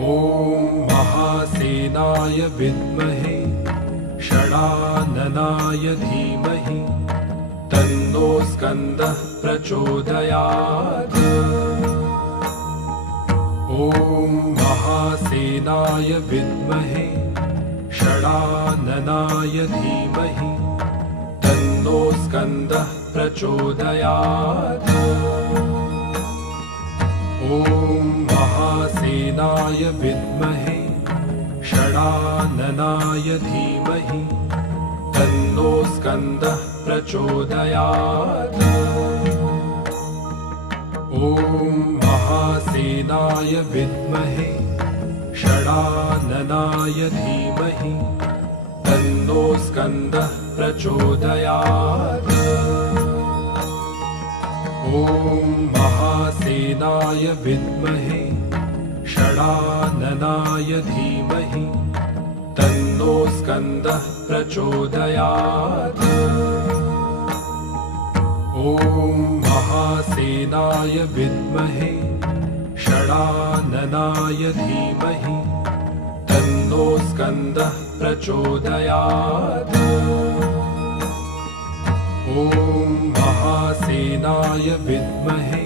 ॐ महासेनाय विद्महे षडाननाय धीमहि तन्नो स्कन्दः प्रचोदयात्। ॐ महासेनाय विद्महे षडाननाय धीमहि तन्नो स्कन्दः प्रचोदयात्। ॐ महासेनाय विद्महे षडाननाय धीमहि तन्नो स्कन्दः प्रचोदयात्। ॐ महासेनाय विद्महे षडाननाय धीमहि तन्नो स्कन्दः प्रचोदयात्। ॐ महासेनाय विद्महे षडाननाय धीमहि तन्नो स्कन्दः प्रचोदयात्। ॐ महासेनाय विद्महे षडाननाय धीमहि तन्नो स्कन्दः प्रचोदयात्। ॐ महासेनाय विद्महे